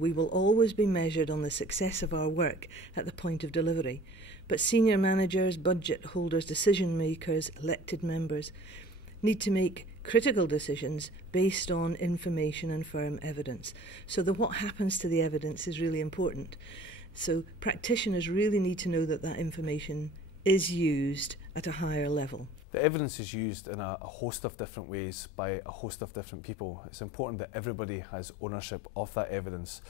We will always be measured on the success of our work at the point of delivery, but senior managers, budget holders, decision makers, elected members need to make critical decisions based on information and firm evidence. So what happens to the evidence is really important. So practitioners really need to know that that information is used at a higher level. The evidence is used in a host of different ways by a host of different people. It's important that everybody has ownership of that evidence.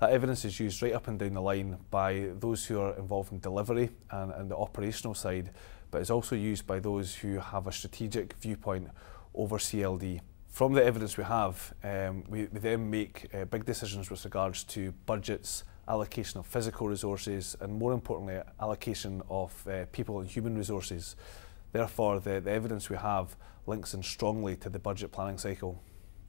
That evidence is used right up and down the line by those who are involved in delivery and the operational side, but it's also used by those who have a strategic viewpoint over CLD. From the evidence we have, we then make big decisions with regards to budgets, allocation of physical resources, and more importantly, allocation of people and human resources. Therefore, the evidence we have links in strongly to the budget planning cycle.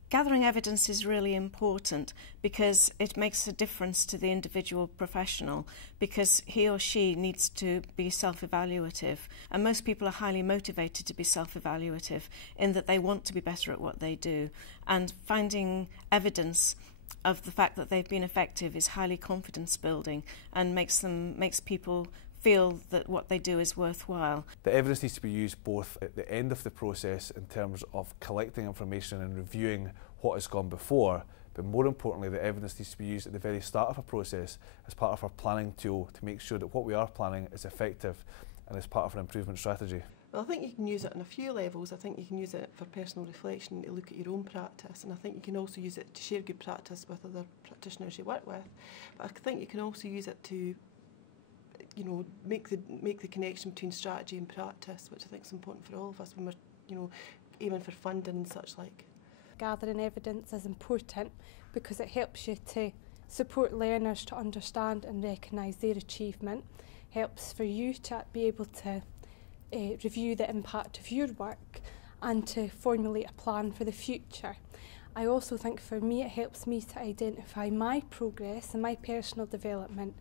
Gathering evidence is really important because it makes a difference to the individual professional, because he or she needs to be self-evaluative, and most people are highly motivated to be self-evaluative in that they want to be better at what they do, and finding evidence of the fact that they've been effective is highly confidence building and makes people feel that what they do is worthwhile. The evidence needs to be used both at the end of the process in terms of collecting information and reviewing what has gone before, but more importantly, the evidence needs to be used at the very start of a process as part of our planning tool to make sure that what we are planning is effective and is part of our improvement strategy. Well, I think you can use it on a few levels. I think you can use it for personal reflection, to look at your own practice, and I think you can also use it to share good practice with other practitioners you work with. But I think you can also use it to make the connection between strategy and practice, which I think is important for all of us when we're, aiming for funding and such like. Gathering evidence is important because it helps you to support learners to understand and recognise their achievement, helps for you to be able to review the impact of your work and to formulate a plan for the future. I also think for me it helps me to identify my progress and my personal development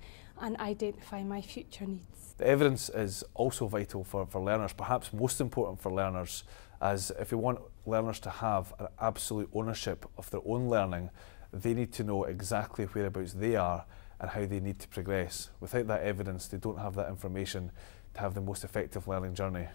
and identify my future needs. The evidence is also vital for learners, perhaps most important for learners, as if we want learners to have an absolute ownership of their own learning, they need to know exactly whereabouts they are and how they need to progress. Without that evidence, they don't have that information to have the most effective learning journey.